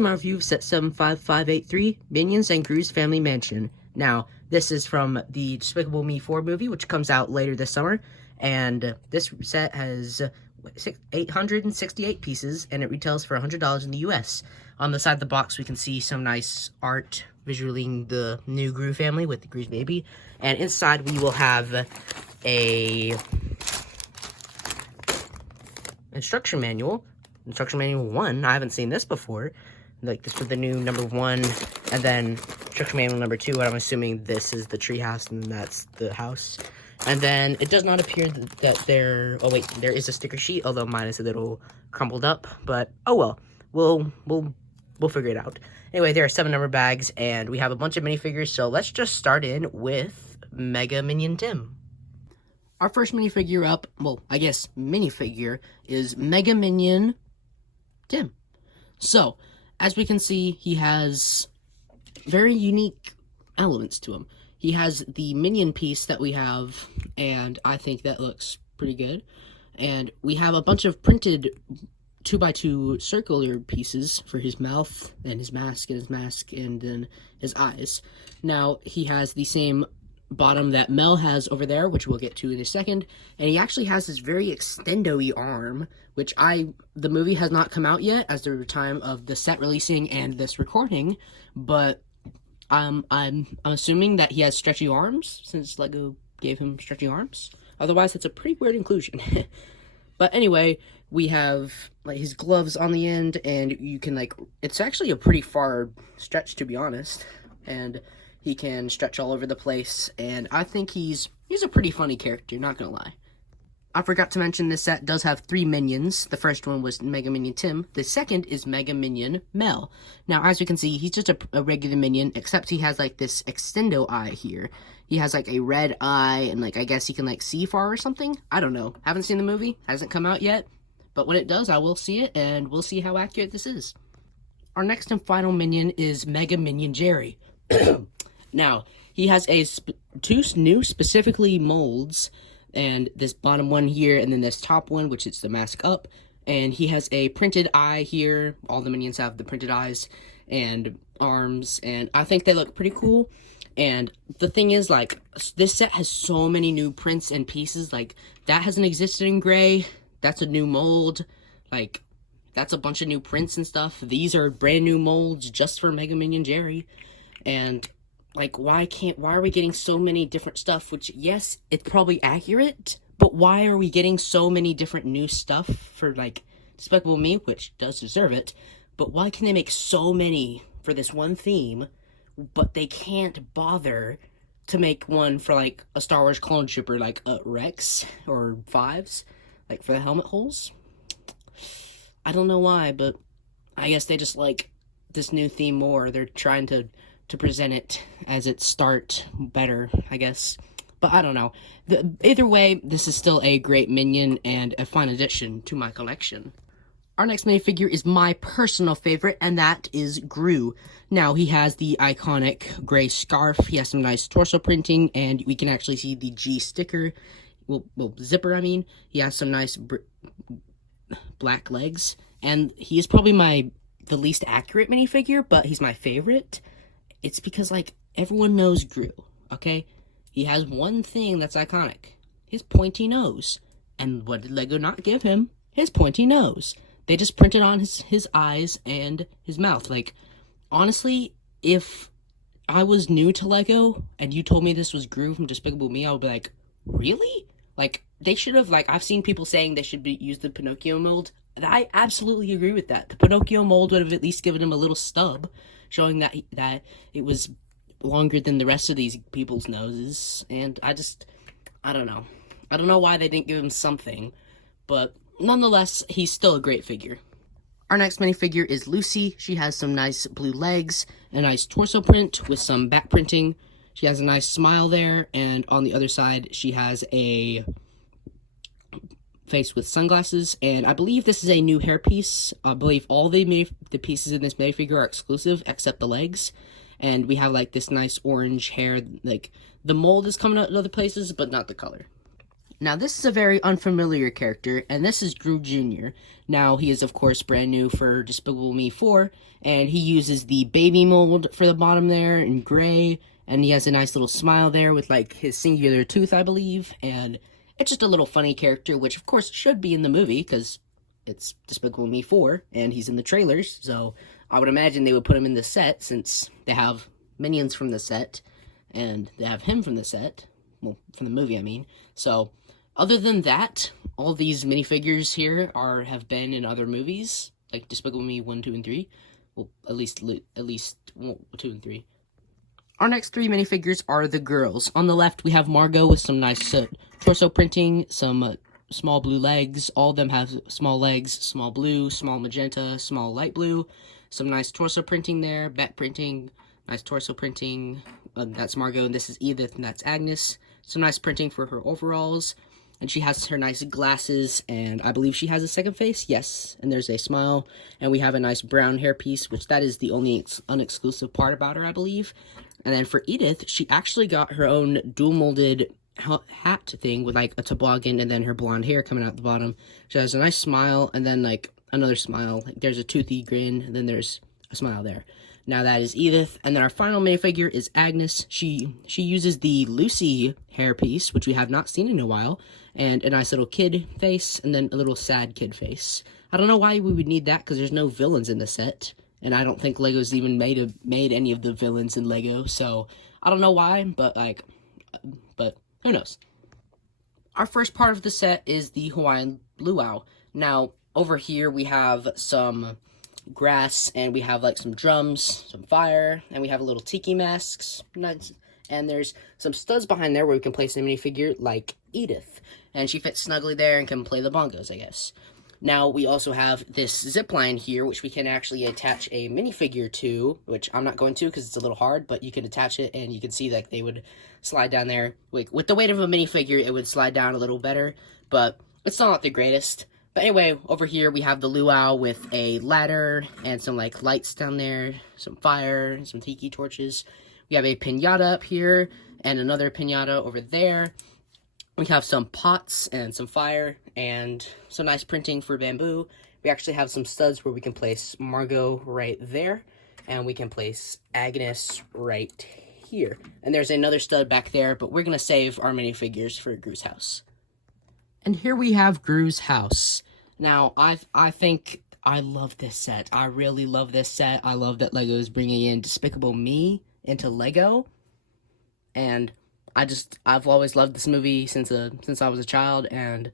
My review of set 75583, Minions and Gru's Family Mansion. Now, this is from the Despicable Me 4 movie, which comes out later this summer, and this set has 868 pieces, and it retails for $100 in the US. On the side of the box, we can see some nice art visualing the new Gru family with the Gru's baby, and inside we will have a instruction manual 1. I haven't seen this before. Like, this was the new number 1, and then instruction manual number 2, and I'm assuming this is the treehouse, and that's the house. And then it does not appear that there... Oh, wait, there is a sticker sheet, although mine is a little crumpled up. But, oh well. We'll figure it out. Anyway, there are 7 number bags, and we have a bunch of minifigures, so let's just start in with Mega Minion Tim. Our first minifigure up, well, I guess minifigure, is Mega Minion Tim. So, as we can see, he has very unique elements to him. He has the minion piece that we have, and I think that looks pretty good. And we have a bunch of printed 2x2 circular pieces for his mouth, and his mask, and then his eyes. Now, he has the same bottom that Mel has over there, which we'll get to in a second, and he actually has this very extendo-y arm, which the movie has not come out yet as the time of the set releasing and this recording, but I'm assuming that he has stretchy arms, since Lego gave him stretchy arms. Otherwise, it's a pretty weird inclusion. But anyway, we have like his gloves on the end, and you can it's actually a pretty far stretch, to be honest, and he can stretch all over the place, and I think he's a pretty funny character, not gonna lie. I forgot to mention this set does have 3 minions. The first one was Mega Minion Tim. The second is Mega Minion Mel. Now, as you can see, he's just a regular minion, except he has this extendo eye here. He has a red eye, and I guess he can see far or something. I don't know. Haven't seen the movie. Hasn't come out yet. But when it does, I will see it, and we'll see how accurate this is. Our next and final minion is Mega Minion Jerry. Now, he has 2 new specifically molds, and this bottom one here, and then this top one, which is the mask up, and he has a printed eye here. All the minions have the printed eyes and arms, and I think they look pretty cool. And the thing is, this set has so many new prints and pieces. That hasn't existed in Gray. That's a new mold. That's a bunch of new prints and stuff. These are brand new molds just for Mega Minion Jerry. And why are we getting so many different stuff? Which, yes, it's probably accurate, but why are we getting so many different new stuff for, Despicable Me, which does deserve it, but why can they make so many for this one theme, but they can't bother to make one for, a Star Wars clone trooper, Rex or Fives, for the helmet holes? I don't know why, but I guess they just like this new theme more. They're trying to present it as its start better, I guess. But I don't know. Either way, this is still a great minion and a fun addition to my collection. Our next minifigure is my personal favorite, and that is Gru. Now, he has the iconic gray scarf. He has some nice torso printing, and we can actually see the G sticker. Well, zipper, I mean. He has some nice black legs, and he is probably the least accurate minifigure, but he's my favorite. It's because, everyone knows Gru, okay? He has one thing that's iconic. His pointy nose. And what did Lego not give him? His pointy nose. They just printed on his eyes and his mouth. Honestly, if I was new to Lego and you told me this was Gru from Despicable Me, I would be like, really? They should have, I've seen people saying they should use the Pinocchio mold. And I absolutely agree with that. The Pinocchio mold would have at least given him a little stub, showing that it was longer than the rest of these people's noses. And I don't know. I don't know why they didn't give him something, but nonetheless, he's still a great figure. Our next minifigure is Lucy. She has some nice blue legs, a nice torso print with some back printing. She has a nice smile there, and on the other side, she has a face with sunglasses, and I believe this is a new hairpiece. I believe all the pieces in this minifigure are exclusive, except the legs, and we have, this nice orange hair. The mold is coming out in other places, but not the color. Now, this is a very unfamiliar character, and this is Gru Jr. Now, he is, of course, brand new for Despicable Me 4, and he uses the baby mold for the bottom there in gray, and he has a nice little smile there with, like, his singular tooth, I believe, and it's just a little funny character, which, of course, should be in the movie, because it's Despicable Me 4, and he's in the trailers, so I would imagine they would put him in the set, since they have Minions from the set, and they have him from the set, well, from the movie, I mean, so... Other than that, all these minifigures here have been in other movies, like Despicable Me 1, 2, and 3. Well, at least 2 and 3. Our next 3 minifigures are the girls. On the left, we have Margot with some nice torso printing, some small blue legs. All of them have small legs, small blue, small magenta, small light blue. Some nice torso printing there, back printing, nice torso printing. That's Margot, and this is Edith, and that's Agnes. Some nice printing for her overalls. And she has her nice glasses, and I believe she has a second face, yes, and there's a smile, and we have a nice brown hairpiece, which that is the only unexclusive part about her, I believe. And then for Edith, she actually got her own dual-molded hat thing with, like, a toboggan, and then her blonde hair coming out the bottom. She has a nice smile, and then, like, another smile. Like, there's a toothy grin, and then there's a smile there. Now that is Edith, and then our final minifigure is Agnes. She uses the Lucy hairpiece, which we have not seen in a while, and a nice little kid face, and then a little sad kid face. I don't know why we would need that, because there's no villains in the set, and I don't think LEGO's even made any of the villains in LEGO, so I don't know why, but who knows. Our first part of the set is the Hawaiian luau. Now, over here we have some grass, and we have, like, some drums, some fire, and we have a little tiki masks, and there's some studs behind there where we can place a minifigure like Edith, and she fits snugly there and can play the bongos, I guess. Now, we also have this zip line here, which we can actually attach a minifigure to, which I'm not going to because it's a little hard, but you can attach it, and you can see that they would slide down there. Like, with the weight of a minifigure, it would slide down a little better, but it's still not the greatest. But anyway, over here we have the luau with a ladder and some, like, lights down there, some fire, and some tiki torches. We have a piñata up here and another piñata over there. We have some pots and some fire and some nice printing for bamboo. We actually have some studs where we can place Margot right there, and we can place Agnes right here. And there's another stud back there, but we're going to save our minifigures for Gru's house. And here we have Gru's house. Now, I think I love this set. I really love this set. I love that LEGO is bringing in Despicable Me into LEGO. And I've always loved this movie since I was a child, and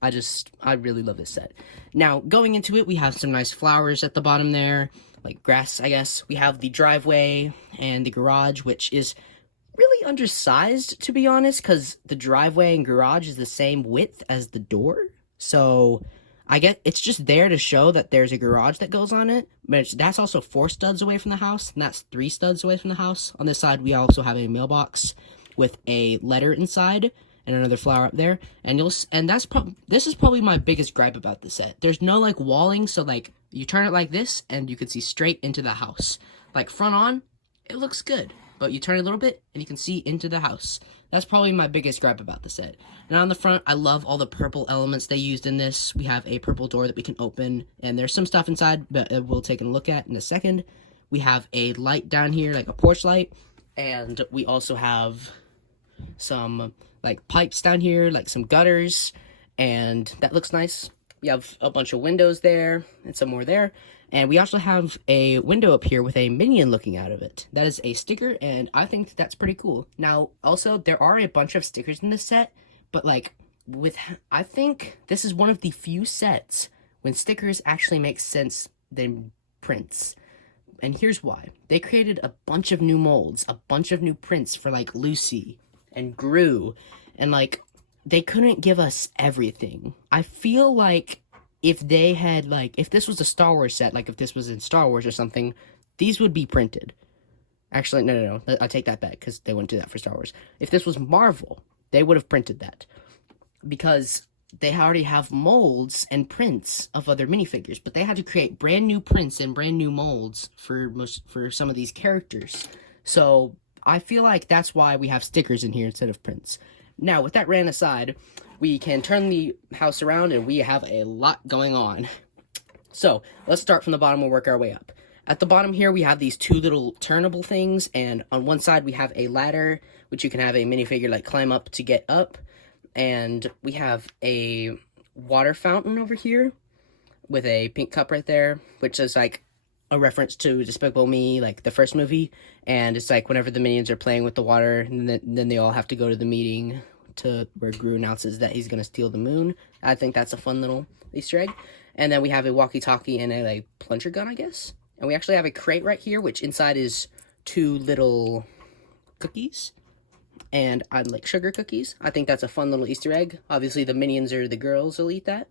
I really love this set. Now, going into it, we have some nice flowers at the bottom there, like grass, I guess. We have the driveway and the garage, which is really undersized, to be honest, because the driveway and garage is the same width as the door. So I get it's just there to show that there's a garage that goes on it, but that's also 4 studs away from the house, and that's 3 studs away from the house. On this side, we also have a mailbox with a letter inside and another flower up there, and this is probably my biggest gripe about the set. There's no, like, walling, so, like, you turn it like this, and you can see straight into the house. Like, front on, it looks good, but you turn it a little bit, and you can see into the house. That's probably my biggest gripe about the set. And on the front, I love all the purple elements they used in this. We have a purple door that we can open, and there's some stuff inside, but we'll take a look at in a second. We have a light down here, like a porch light, and we also have some, like, pipes down here, like some gutters, and that looks nice. We have a bunch of windows there, and some more there. And we also have a window up here with a minion looking out of it. That is a sticker, and I think that's pretty cool. Now, also, there are a bunch of stickers in this set, but, like, I think this is one of the few sets when stickers actually make sense than prints. And here's why. They created a bunch of new molds, a bunch of new prints for, like, Lucy and Gru, and, like, they couldn't give us everything. I feel like if they had, like, if this was a Star Wars set, like if this was in Star Wars or something, these would be printed. Actually, no, I take that back, because they wouldn't do that for Star Wars. If this was Marvel, they would have printed that, because they already have molds and prints of other minifigures, but they had to create brand new prints and brand new molds for some of these characters. So I feel like that's why we have stickers in here instead of prints. Now, with that ran aside, we can turn the house around and we have a lot going on. So let's start from the bottom and work our way up. At the bottom here, we have these two little turnable things, and on one side we have a ladder, which you can have a minifigure like climb up to get up, and we have a water fountain over here with a pink cup right there, which is like a reference to Despicable Me, like the first movie, and it's like whenever the minions are playing with the water, and then they all have to go to the meeting to where Gru announces that he's gonna steal the moon. I think that's a fun little Easter egg. And then we have a walkie-talkie and a plunger gun, I guess. And we actually have a crate right here, which inside is 2 little cookies. And I like sugar cookies. I think that's a fun little Easter egg. Obviously, the minions or the girls will eat that.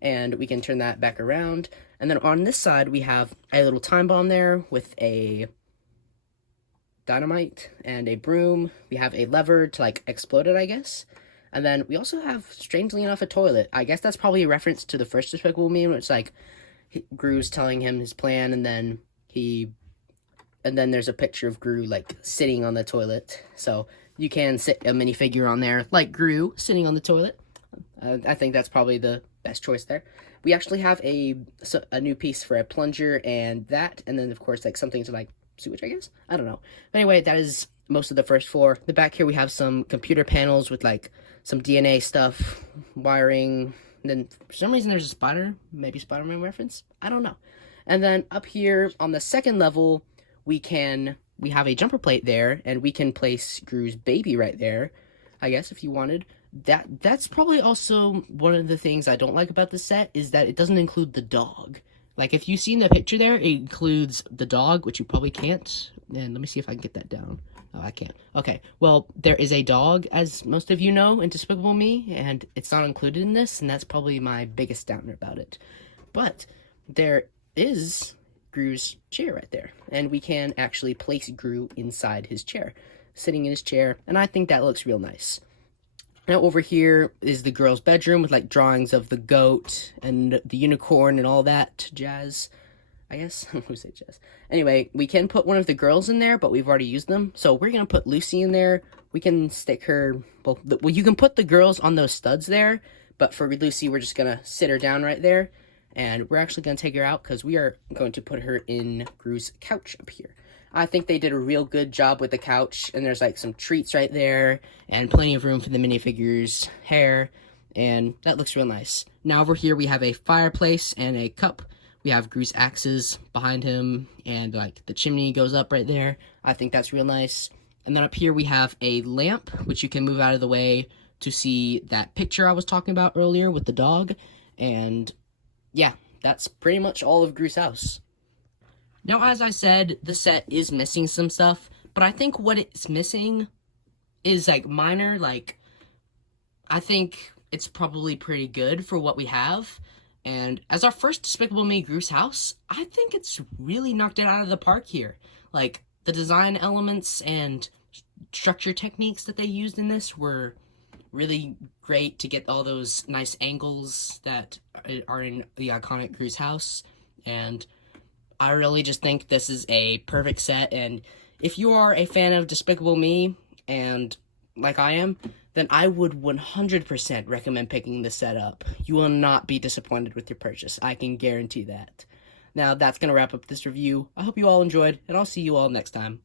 And we can turn that back around. And then on this side, we have a little time bomb there with a dynamite and a broom. We have a lever to, like, explode it, I guess. And then we also have, strangely enough, a toilet. I guess that's probably a reference to the first Despicable Me, where it's like, Gru's telling him his plan, and then there's a picture of Gru, like, sitting on the toilet. So you can sit a minifigure on there, like Gru, sitting on the toilet. I think that's probably the best choice there. We actually have a new piece for a plunger and that, and then, of course, like, something to, like, sewage, I guess? I don't know. But anyway, that is most of the first floor. The back here, we have some computer panels with, like, some DNA stuff, wiring, and then for some reason there's a spider, maybe Spider-Man reference, I don't know. And then up here on the second level, we have a jumper plate there, and we can place Gru's baby right there, I guess, if you wanted. That's probably also one of the things I don't like about the set, is that it doesn't include the dog. Like, if you've seen the picture there, it includes the dog, which you probably can't. And let me see if I can get that down. Oh, I can't. Okay, well, there is a dog, as most of you know, in Despicable Me, and it's not included in this, and that's probably my biggest downer about it. But there is Gru's chair right there, and we can actually place Gru inside his chair, sitting in his chair, and I think that looks real nice. Now over here is the girls' bedroom with, like, drawings of the goat and the unicorn and all that jazz, I guess. I would say jazz. Anyway, we can put one of the girls in there, but we've already used them. So we're going to put Lucy in there. We can stick her, well, you can put the girls on those studs there, but for Lucy, we're just going to sit her down right there. And we're actually going to take her out because we are going to put her in Gru's couch up here. I think they did a real good job with the couch, and there's, like, some treats right there, and plenty of room for the minifigure's hair, and that looks real nice. Now over here we have a fireplace and a cup. We have Gru's axes behind him, and, like, the chimney goes up right there. I think that's real nice. And then up here we have a lamp, which you can move out of the way to see that picture I was talking about earlier with the dog, and yeah, that's pretty much all of Gru's house. Now, as I said, the set is missing some stuff, but I think what it's missing is, like, minor. Like, I think it's probably pretty good for what we have, and as our first Despicable Me Gru's house, I think it's really knocked it out of the park here. Like, the design elements and structure techniques that they used in this were really great to get all those nice angles that are in the iconic Gru's house, and I really just think this is a perfect set. And if you are a fan of Despicable Me, and like I am, then I would 100% recommend picking this set up. You will not be disappointed with your purchase. I can guarantee that. Now, that's going to wrap up this review. I hope you all enjoyed, and I'll see you all next time.